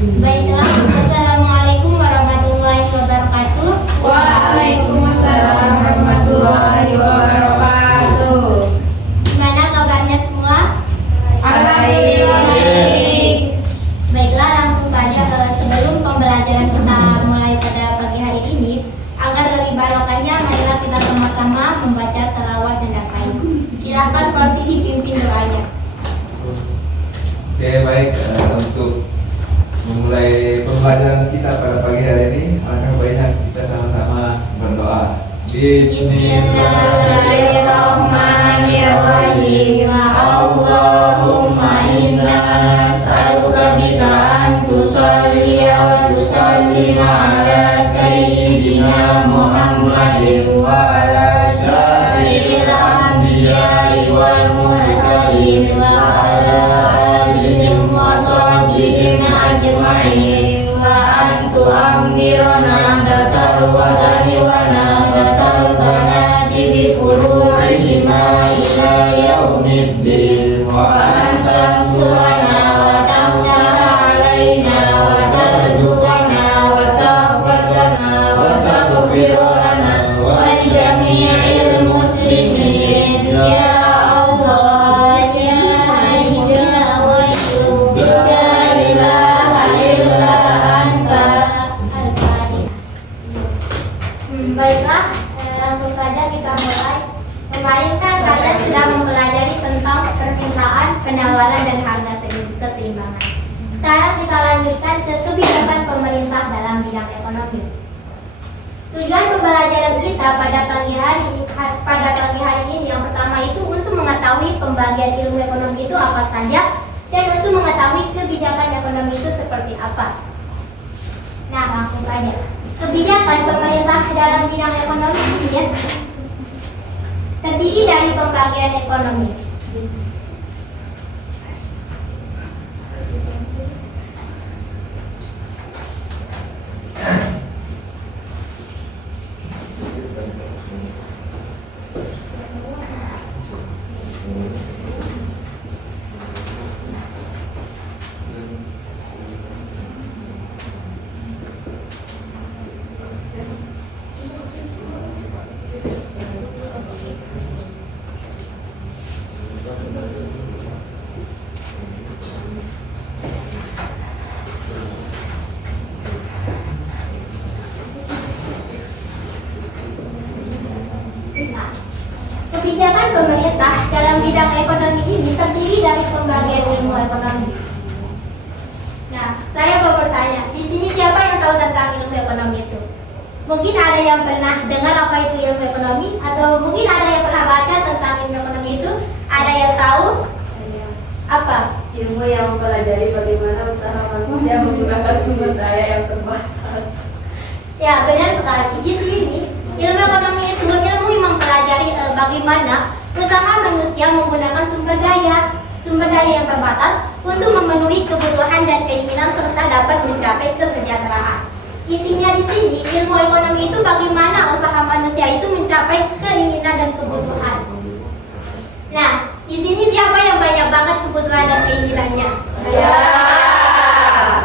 Baiklah, Assalamualaikum warahmatullahi wabarakatuh. Waalaikumsalam warahmatullahi wabarakatuh. Gimana kabarnya semua? Alhamdulillah baik. Baiklah, langsung saja sebelum pembelajaran kita mulai pada pagi hari ini, agar lebih barokahnya, marilah kita sama-sama membaca salawat dan doa. Silakan Korti dipimpin doanya. Oke, baik. Untuk memulai pembelajaran kita pada pagi hari ini, alangkah baiknya kita sama-sama berdoa. Bismillahirrahmanirrahim. Allahumma inna nas'aluka bika an tusalliya wa tusallima ala sayyidina Muhammadin wa ala syaril anbiya'i wal mursalin wa ala alihim wa sahbihim ajma'in wa an tu'ammirana datal wadani wa nadatal banati bi furu'ihima ila yaumiddin wa an tansurana wa tamtara alaina wa tarzuqana wa tahfazana wa taghfirana wa jami'il muslimin ya Allah ya Hayyu ya Qayyum la ilaha illa anta. Baiklah, langsung saja kita mulai. Kemarin kan kalian sudah mempelajari tentang permintaan, penawaran, dan harga keseimbangan. Sekarang kita lanjutkan ke kebijakan pemerintah dalam bidang ekonomi. Tujuan pembelajaran kita pada pagi hari ini yang pertama itu untuk mengetahui pembagian ilmu ekonomi itu apa saja dan untuk mengetahui kebijakan ekonomi itu seperti apa. Nah, langsung saja. Kebijakan pemerintah dalam bidang ekonomi ya, terdiri dari pembagian ekonomi. Kebijakan pemerintah dalam bidang ekonomi ini terdiri dari pembagian ilmu ekonomi. Nah, saya mau bertanya, di sini siapa yang tahu tentang ilmu ekonomi itu? Mungkin ada yang pernah dengar apa itu ilmu ekonomi, atau mungkin ada yang pernah baca tentang ilmu ekonomi itu. Ada yang tahu? Apa? Ilmu yang mempelajari bagaimana usaha manusia menggunakan sumber daya yang terbatas. Ya, benar sekali. Di sini ilmu ekonomi itu ilmu yang mempelajari bagaimana usaha manusia menggunakan sumber daya yang terbatas untuk memenuhi kebutuhan dan keinginan serta dapat mencapai kesejahteraan. Intinya di sini ilmu ekonomi itu bagaimana usaha manusia itu mencapai keinginan dan kebutuhan. Nah, di sini siapa yang banyak banget kebutuhan dan keinginannya? Ya.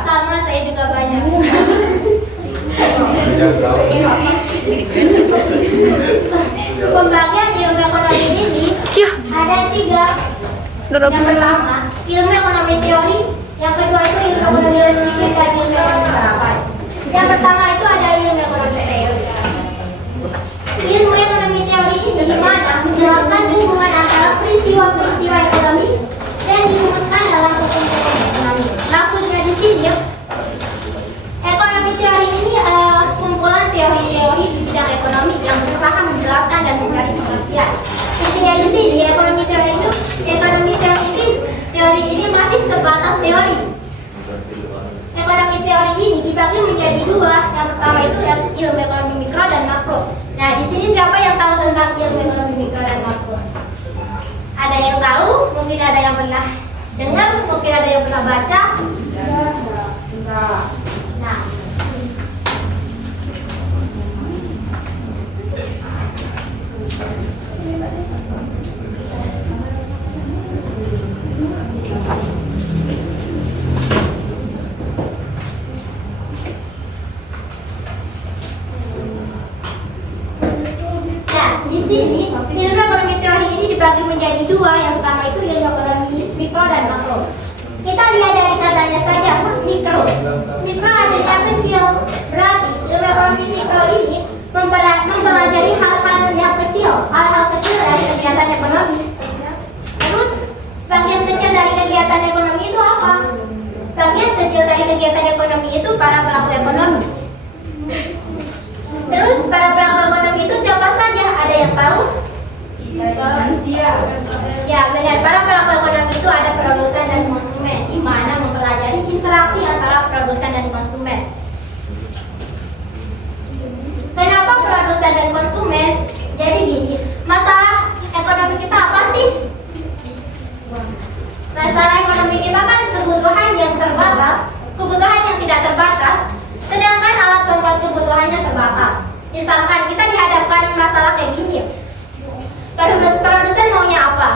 Sama, saya juga banyak. Pembagian ilmu ekonomi ini ada 3. Yang pertama, ilmu ekonomi teori. Yang kedua itu ilmu ekonomi restriktif dan ilmu ekonomi harapan. Yang pertama itu ada ilmu ekonomi teori. Ilmu ekonomi teori ini di mana menjelaskan hubungan antara peristiwa-peristiwa ekonomi dan dirumuskan dalam hukum-hukum ekonomi. Maksudnya di sini, ekonomi teori ini kumpulan teori-teori di bidang ekonomi yang berusaha menjelaskan dan mencari pengertian. Intinya di sini ekonomi teori ini masih sebatas teori. Ekonomi teori ini dibagi menjadi 2. Yang pertama itu ilmu ekonomi mikro dan makro. Nah, di sini siapa yang tahu tentang ilmu ekonomi mikro dan makro? Ada yang tahu? Mungkin ada yang pernah dengar, mungkin ada yang pernah baca. Nah, ekonomi dua, yang pertama itu ilmu ekonomi mikro dan makro. Kita lihat dari katanya saja, mikro. Mikro artinya kecil, berarti ilmu ekonomi mikro ini mempelajari hal-hal yang kecil, hal-hal kecil dari kegiatan ekonomi. Terus bagian kecil dari kegiatan ekonomi itu apa? Bagian kecil dari kegiatan ekonomi itu para pelaku ekonomi. Terus para pelaku ekonomi itu siapa saja? Ada yang tahu? Manusia. Ya benar, para pelaku ekonomi itu ada produsen dan konsumen, di mana mempelajari interaksi antara produsen dan konsumen. Kenapa produsen dan konsumen? Jadi gini, masalah ekonomi kita apa sih? Masalah ekonomi kita kan kebutuhan yang terbatas, kebutuhan yang tidak terbatas, sedangkan alat pemenuh kebutuhannya terbatas. Misalkan kita dihadapkan masalah kayak gini, produsen maunya apa?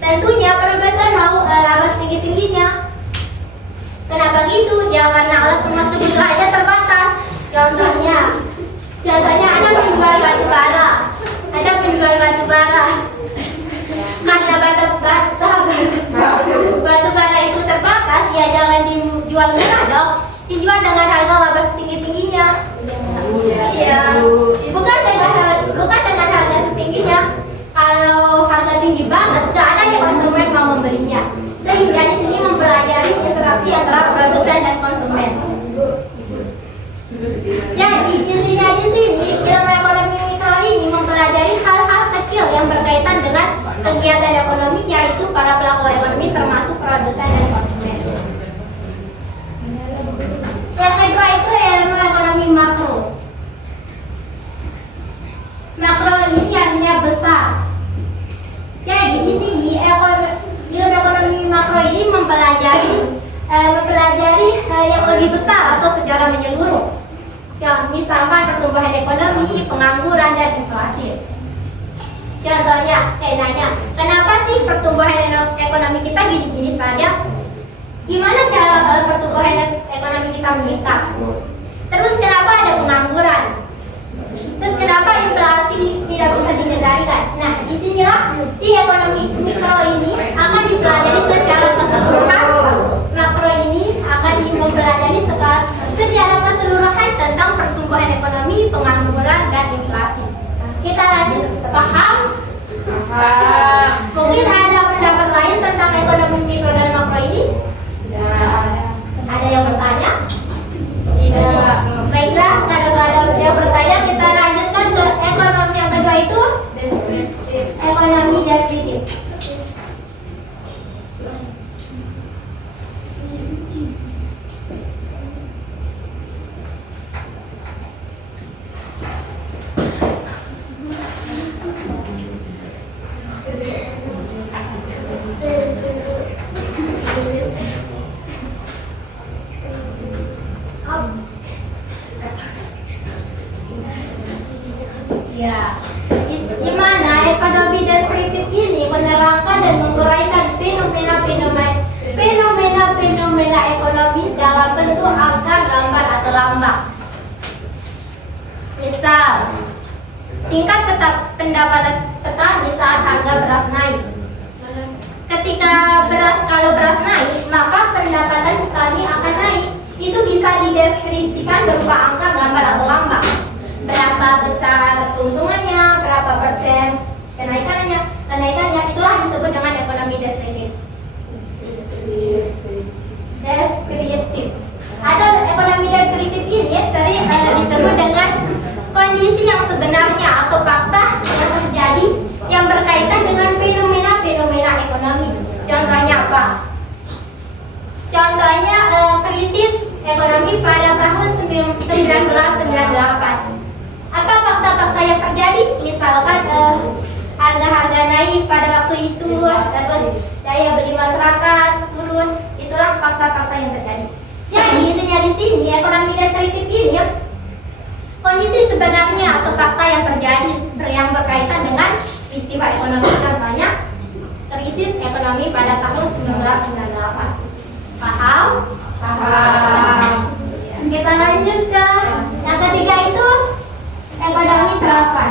Tentunya produsen mau laba setinggi-tingginya. Kenapa gitu? Ya karena alat pemenuh kebutuhannya terbatas. Contohnya ada penjual batu bara, karena batu bara itu terbatas, ya jangan dijual murah dong, dijual dengan harga laba setinggi-tingginya. Iya, bukan dengan harga setingginya. Kalau harga tinggi banget, gak ada yang konsumen mau membelinya. Sehingga di sini mempelajari interaksi antara produsen dan konsumen. Jadi intinya di sini ilmu ekonomi mikro ini mempelajari hal-hal kecil yang berkaitan dengan kegiatan ekonomi, yaitu para pelaku ekonomi termasuk produsen dan konsumen. Yang kedua itu ilmu ekonomi makro. Makro ini artinya besar. Jadi di sini ilmu ekonomi makro ini mempelajari yang lebih besar atau secara menyeluruh. Ya, misalkan pertumbuhan ekonomi, pengangguran, dan inflasi. Contohnya, nanya, kenapa sih pertumbuhan ekonomi kita gini-gini saja? Gimana cara pertumbuhan ekonomi kita meningkat? Terus kenapa ada pengangguran? Terus kenapa inflasi tidak bisa dikendalikan? Nah, disinilah di ekonomi mikro ini akan dipelajari secara keseluruhan. Makro ini akan mempelajari secara keseluruhan tentang pertumbuhan ekonomi, pengangguran, dan inflasi. Kita lanjut, paham? Mungkin ada pendapat lain tentang ekonomi mikro dan makro ini? Ada yang bertanya? Tidak. Baiklah, kalau ada yang bertanya, kita lanjutkan ke ekonomi yang kedua itu ekonomi deskriptif. Ya, di mana ekonomi deskriptif ini menerangkan dan menguraikan fenomena ekonomi dalam bentuk angka, gambar, atau lambang. Misal, tingkat pendapatan petani saat harga beras naik. Kalau beras naik, maka pendapatan petani akan naik. Itu bisa dideskripsikan berupa angka, gambar, atau lambang. Berapa besar keuntungannya, berapa persen kenaikannya, itulah disebut dengan ekonomi deskriptif. Atau ekonomi deskriptif ini sering disebut dengan kondisi yang sebenarnya atau fakta yang terjadi yang berkaitan dengan fenomena ekonomi. Contohnya apa? Contohnya krisis ekonomi pada tahun 1998. Apa fakta-fakta yang terjadi? Misalkan harga-harga naik pada waktu itu, terus daya beli masyarakat turun. Itulah fakta-fakta yang terjadi. Jadi intinya di sini ekonomi deskriptif ini kondisi sebenarnya atau fakta yang terjadi yang berkaitan dengan peristiwa ekonomi. Contohnya krisis ekonomi pada tahun 1998. Paham? Paham. Kita lanjut ke yang ketiga itu ekonomi terapan.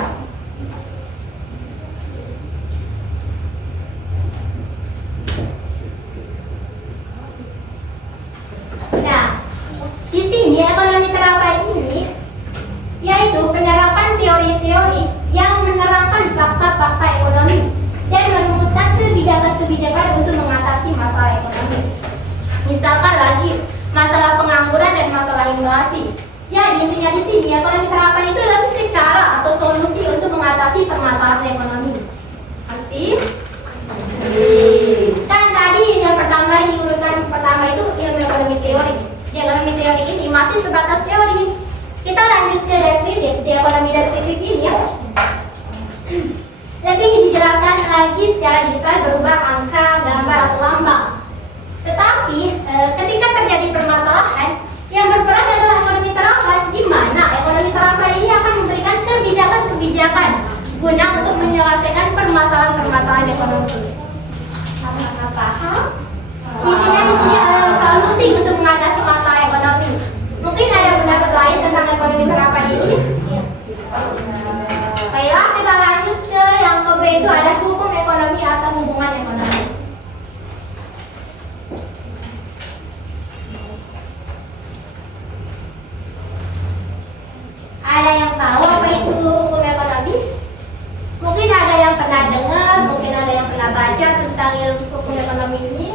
fakta ekonomi dan merumuskan kebijakan-kebijakan untuk mengatasi masalah ekonomi. Misalkan lagi masalah pengangguran dan masalah inflasi. Jadi intinya di sini ekonomi terapan itu adalah cara atau solusi untuk mengatasi permasalahan ekonomi. Aktif. Dan tadi yang pertama di urutan pertama itu ilmu ekonomi teori. Di ekonomi teori ini masih sebatas teori. Kita lanjut ke deskriptif di ekonomi deskriptif ini ya. Lebih dijelaskan lagi secara detail berupa angka, gambar atau lambang. Tetapi ketika terjadi permasalahan yang berperan adalah ekonomi terapan, di mana ekonomi terapan ini akan memberikan kebijakan-kebijakan guna untuk menyelesaikan permasalahan-permasalahan ekonomi. Apakah paham? Intinya di sini solusi untuk mengatasi masalah ekonomi. Mungkin ada pendapat lain tentang ekonomi terapan ini? Baiklah, kita lanjut ke yang ke B, itu ada hukum ekonomi atau hubungan ekonomi. Ada yang tahu apa itu hukum ekonomi? Mungkin ada yang pernah dengar, mungkin ada yang pernah baca tentang ilmu hukum ekonomi ini.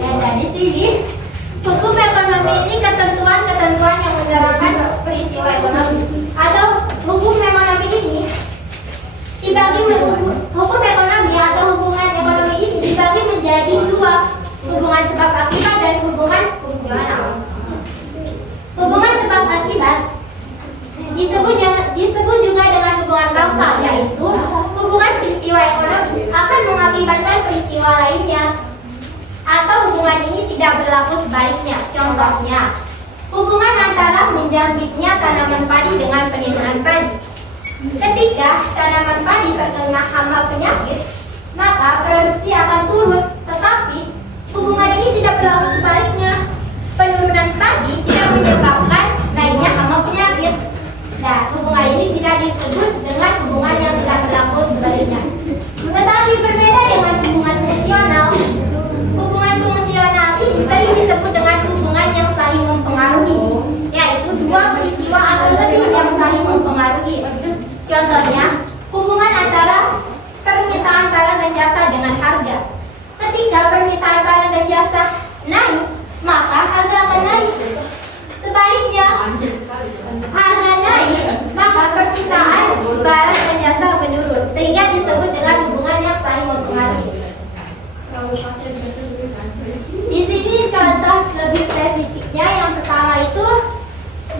Dan dari sini, hukum ekonomi ini ketentuan-ketentuan yang menerangkan peristiwa ekonomi. Atau hukum ekonomi ini dibagi hukum ekonomi atau hubungan ekonomi ini dibagi menjadi dua, hubungan sebab akibat dan hubungan fungsional. Hubungan sebab akibat disebut juga dengan hubungan kausal, yaitu hubungan peristiwa ekonomi akan mengakibatkan peristiwa lainnya, atau hubungan ini tidak berlaku sebaliknya. Contohnya, hubungan antara menjangkitnya tanaman padi dengan penerimaan padi. Ketika tanaman padi terkena hama penyakit, maka produksi akan turun, tetapi hubungan ini tidak berlaku sebaliknya. Penurunan padi tidak menyebabkan naiknya hama penyakit. Nah, hubungan ini tidak disebut dengan hubungan yang tidak berlaku sebaliknya. Tetapi berbeda dengan hubungan fungsional. Hubungan fungsional ini sering disebut dengan hubungan yang saling mempengaruhi, yaitu dua peristiwa atau lebih yang saling mempengaruhi. Contohnya, hubungan antara permintaan barang dan jasa dengan harga. Ketika permintaan barang dan jasa naik, maka harga akan naik. Sebaliknya, harga naik, maka permintaan barang dan jasa menurun, sehingga disebut dengan hubungan yang saling mempengaruhi. Di sini contoh lebih spesifiknya, yang pertama itu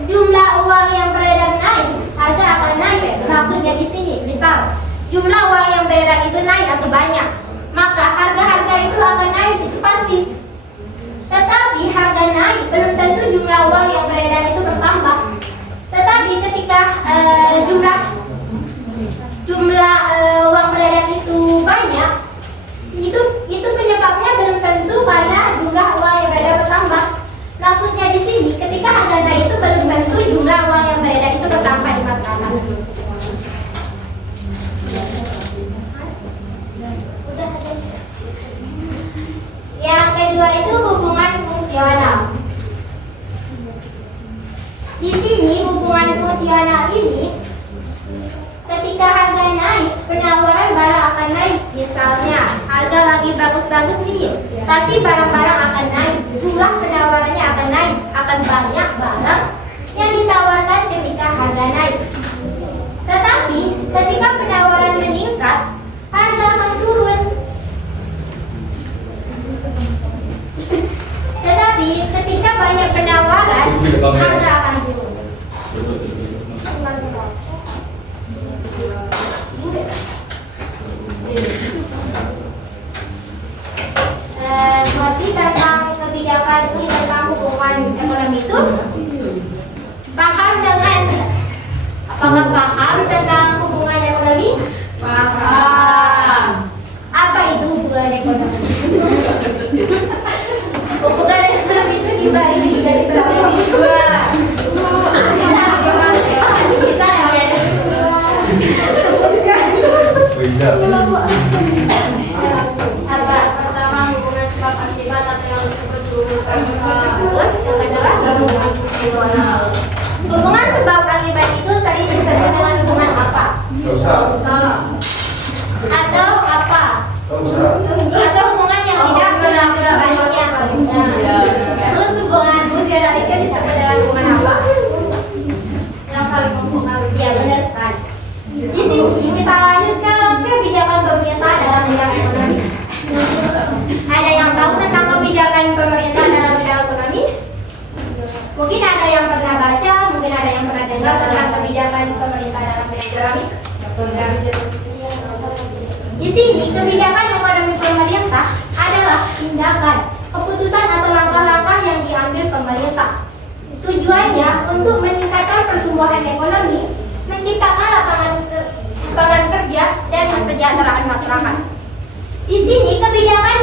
jumlah uang yang beredar naik, harga akan naik. Maksudnya di sini, misal jumlah uang yang beredar itu naik atau banyak, maka harga-harga itu akan naik, itu pasti. Tetapi harga naik belum tentu jumlah uang yang beredar itu bertambah. Tetapi ketika jumlah uang beredar itu banyak, itu penyebabnya belum tentu karena jumlah uang yang beredar bertambah. Maksudnya di sini, ketika harga naik itu belum tentu jumlah uang yang beredar itu bertambah di masyarakat. Yang kedua itu hubungan fungsional. Di sini hubungan fungsional ini, ketika harga naik, penawaran barang akan naik. Misalnya, harga lagi bagus-bagus nih, pasti barang-barang akan naik. Jumlah penawarannya akan naik, akan banyak barang yang ditawarkan ketika harga naik. Tetapi, ketika penawaran meningkat, harga akan turun. Tetapi ketika banyak penawaran, harga akan turun. Seperti tentang kebijakan ini tentang hubungan ekonomi itu, paham dengan apakah paham tentang hubungan ekonomi? Paham. Apa itu hubungan ekonomi? Hubungan ekonomi itu dibagi dari dua. Apa? Pertama, hubungan sebab akibat atau yang disebut hubungan kausal. Yang kedua, hubungan fungsional. Hubungan sebab akibat itu sering tadi disebut dengan hubungan apa? Kausal. Atau apa? Kausal. Atau hubungan yang tidak berlaku sebaliknya. Terus hubungan usia sebaliknya disebut dengan hubungan apa? Yang saling mempengaruhi. Iya, benar sekali. Di sini kita lanjut ke kebijakan pemerintah dalam bidang ekonomi. Ada yang tahu tentang kebijakan pemerintah dalam bidang ekonomi? Mungkin ada yang pernah baca, mungkin ada yang pernah dengar tentang kebijakan pemerintah dalam bidang ekonomi. Di sini kebijakan ekonomi pemerintah adalah tindakan, keputusan atau langkah-langkah yang diambil pemerintah. Tujuannya untuk meningkatkan pertumbuhan ekonomi, menciptakan lapangan kerja dan kesejahteraan masyarakat. Di sini kebijakan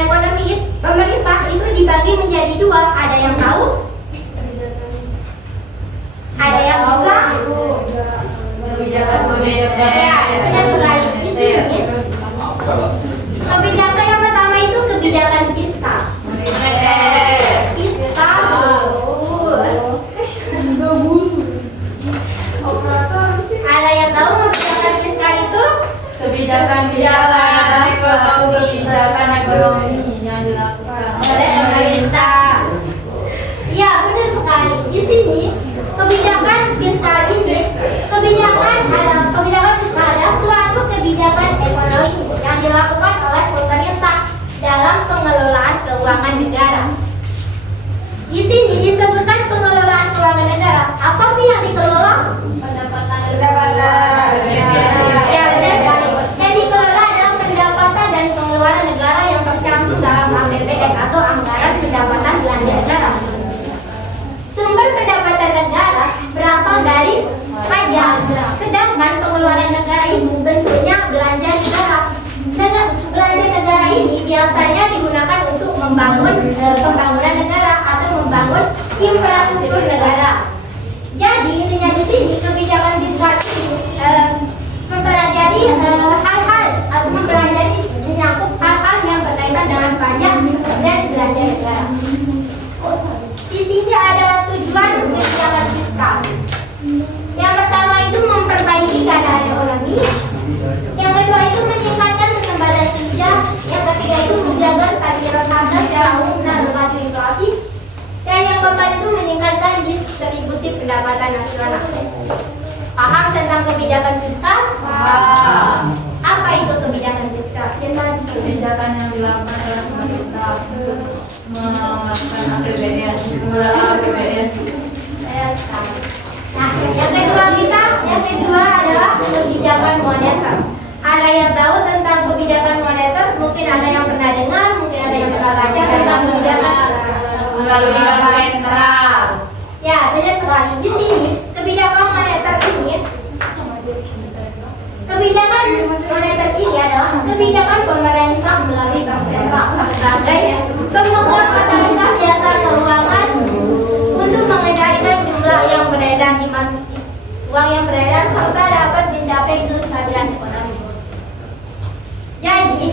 ekonomi pemerintah itu dibagi menjadi dua. Ada yang tahu? Ada yang bisa? Kebijakan moneter. Ya, benar sekali. Di sini kebijakan yang pertama itu kebijakan fiskal. Fiskal. Ada yang tahu kebijakan fiskal itu? Kebijakan ekonomi yang dilakukan Oleh pemerintah. Ya, benar sekali. Di sini kebijakan fiskal ini, kebijakan fiskal adalah suatu kebijakan ekonomi yang dilakukan oleh pemerintah dalam pengelolaan keuangan negara. Di sini disebutkan pengelolaan keuangan negara. Apa sih yang dikelola? pendapatan. Ya, benar sekali. Yang dikelola adalah pendapatan dan pengeluaran negara yang tercantum dalam APBN atau anggaran pendapatan belanja negara. Sumber pendapatan negara berasal dari pajak, sedangkan pengeluaran negara itu bentuknya belanja negara. Dengan belanja negara ini biasanya digunakan untuk membangun pembangunan negara atau membangun infrastruktur negara. Jadi intinya di sini kebijakan fiskal ini mempelajari hal-hal atau mempelajari menyangkut hal-hal yang berkaitan dengan pajak dan belanja negara. Di sini ada tujuan kebijakan fiskal. Yang pertama itu memperbaiki keadaan ekonomi. Yang kedua itu meningkatkan kesempatan kerja. Yang ketiga itu menjaga stabilitas harga secara umum dan laju inflasi. Dan yang keempat itu meningkatkan distribusi pendapatan nasional. Paham tentang kebijakan fiskal? Apa itu kebijakan fiskal? Kebijakan yang dilakukan oleh pemerintah untuk melakukan APBN, mengelola APBN. Nah, yang kedua adalah kebijakan moneter. Ada yang tahu tentang kebijakan moneter? Mungkin ada yang pernah dengar, mungkin ada yang pernah baca tentang kebijakan Melalui bank sentral. Ya, benar sekali. Di sini kebijakan moneter ini adalah kebijakan pemerintah melalui bank sentral sebagai pemegang otoritas jasa keuangan untuk mengendalikan jumlah yang beredar di uang yang beredar serta dapat mencapai kestabilan ekonomi. Jadi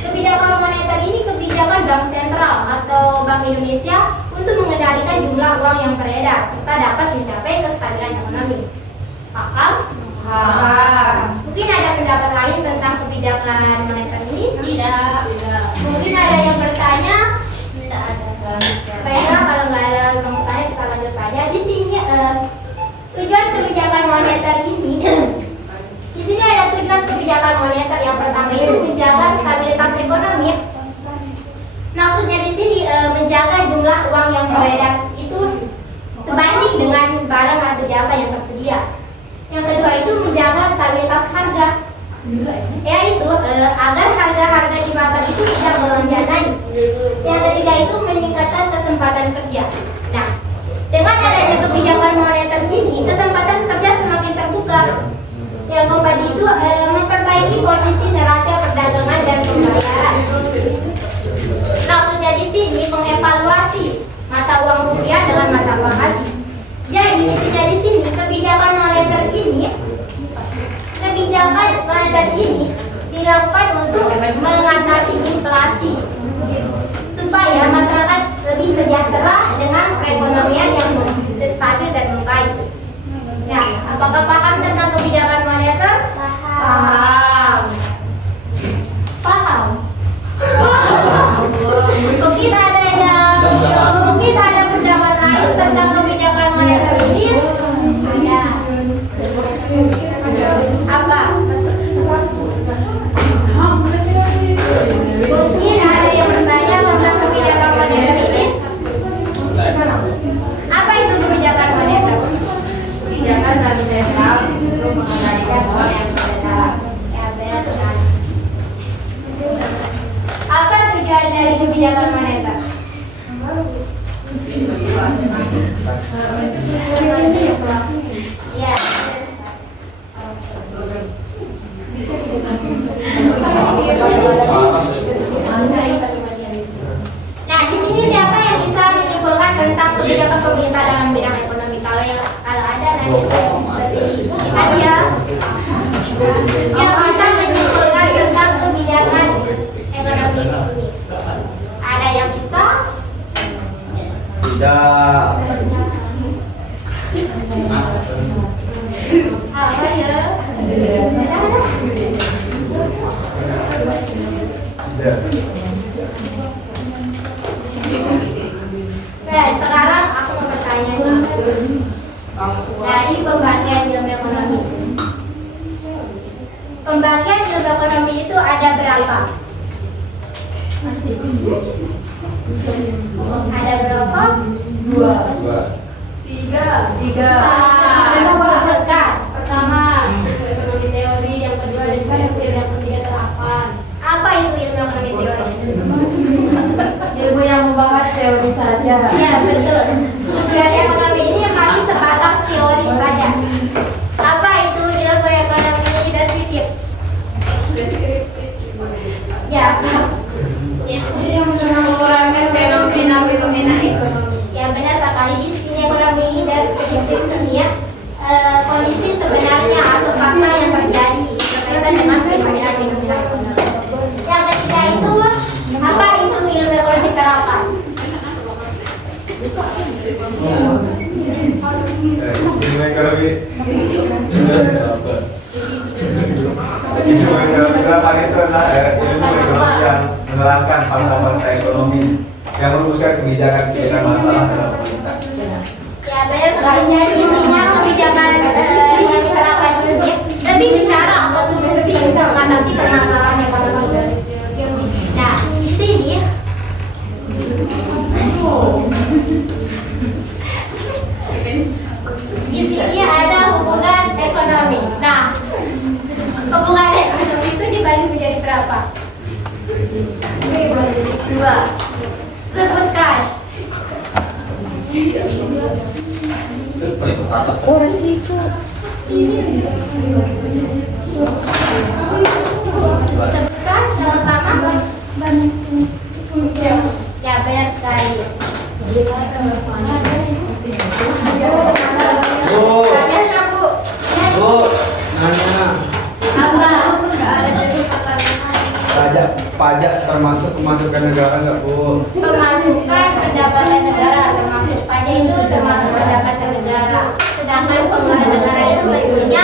kebijakan moneter ini kebijakan bank sentral atau Bank Indonesia untuk mengendalikan jumlah uang yang beredar serta dapat mencapai kestabilan ekonomi. Paham? Mungkin ada pendapat lain tentang kebijakan moneter ini? Tidak. Mungkin ada yang bertanya? Tidak ada. Baiklah, kalau nggak ada yang bertanya kita lanjut saja. Di sini tujuan kebijakan moneter ini. Di sini ada tujuan kebijakan moneter. Yang pertama itu menjaga stabilitas ekonomi. Maksudnya di sini menjaga jumlah uang yang beredar itu sebanding dengan barang atau jasa yang tersedia. Yang kedua itu menjaga stabilitas harga, yaitu agar harga-harga di pasar itu tidak melonjak naik. Yang ketiga itu meningkatkan kesempatan kerja. Nah, dengan adanya kebijakan moneter ini, kesempatan kerja semakin terbuka. Yang keempat itu memperbaiki posisi neraca perdagangan dan pembayaran. Maksudnya di sini mengevaluasi mata uang rupiah dengan mata uang asing. Jadi intinya di sini kebijakan moneter ini dilakukan untuk mengatasi inflasi supaya masyarakat lebih sejahtera dengan perekonomian yang stabil dan membaik. kebijakan moneter. Ya. Nah, di sini siapa yang bisa menyimpulkan tentang kebijakan pemerintah dalam bidang ekonomi? Kalau ada nanti dari Adia yang bisa menyimpulkan tentang kebijakan ekonomi ini. Ada yang bisa? Tidak. Apa ya? Tidak. Dan sekarang aku mau bertanya nih, dari pembagian ilmu ekonomi. Pembagian ilmu ekonomi itu ada berapa? Ada berapa? Dua. Tiga. Tiga. Sebutkan. Pertama, ilmu ekonomi teori, yang kedua deskriptif, yang ketiga terapan. Apa itu ilmu ekonomi teori? Ilmu yang membahas teori saja. Ya, betul. Dan ekonomi ini masih sebatas teori saja. Apa itu ilmu ekonomi deskriptif? Ya, apa? Itu yang mengurangi fenomena ekonomi. Ya, benar sekali. Di sini ekonomi deskriptif ini ya, kondisi sebenarnya atau fakta yang terjadi berkaitan dengan fenomena ekonomi. Yang ketiga itu, apa itu ilmu ekonomi terapan? Ilmu ekonomi. Ilmu ekonomi terapan itu adalah ilmu ekonomi yang menerangkan fakta-fakta ekonomi yang merumuskan kebijakan masalah dalam pemerintah. Ya, benar sekali. Jadi intinya kebijakan ekonomi terapan ini lebih ke cara atau solusi untuk mengatasi permasalahan ekonomi. Nah, di sini ada hubungan ekonomi. Nah, hubungan ekonomi itu dibagi menjadi berapa? Dua. Sebutkan. Sebutkan yang pertama. Ya, benar sekali. Bu, Kalian aku Bu, nanya. apa? Pajak termasuk pemasukan negara nggak, Bu? Pemasukan pendapatan negara, termasuk pajak itu termasuk pendapatan negara. Sedangkan pengeluaran negara itu bentuknya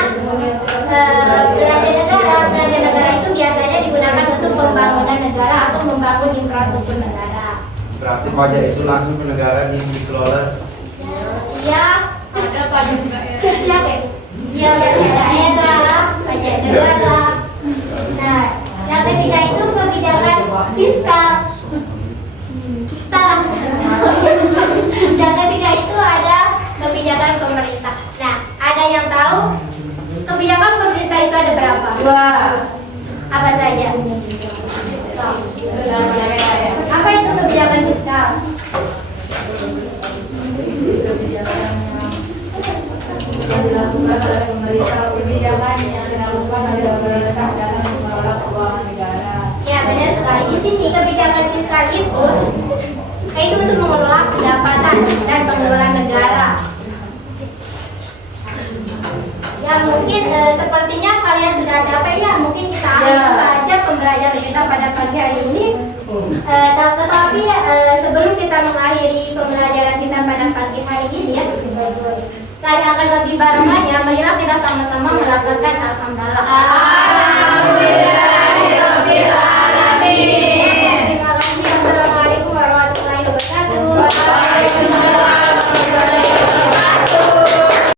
belanja negara itu biasanya digunakan untuk pembangunan negara atau membangun infrastruktur negara. Berarti pajak itu langsung ke negara yang dikelola. Iya, Ada pajak daerah. iya deh. Iya, pajak daerah, pajak negara. Nah, yang ketiga itu kebijakan fiskal. Salah. Yang ketiga itu ada kebijakan pemerintah. Nah, ada yang tahu kebijakan pemerintah itu ada berapa? Dua. Apa saja? Apa itu kebijakan fiskal? Dilakukan oleh pemerintah kebijakan yang dilakukan oleh pemerintah dalam mengelola keuangan negara. Ya, benar sekali. Di sini kebijakan fiskal itu untuk mengelola pendapatan dan pengeluaran negara. Ya, mungkin sepertinya kalian sudah capek ya. Mungkin kita akhiri saja pembelajaran kita pada pagi hari ini. Tetapi sebelum kita mengakhiri pembelajaran kita pada pagi hari ini ya, saya akan bagi barengannya. Marilah kita sama-sama melakukan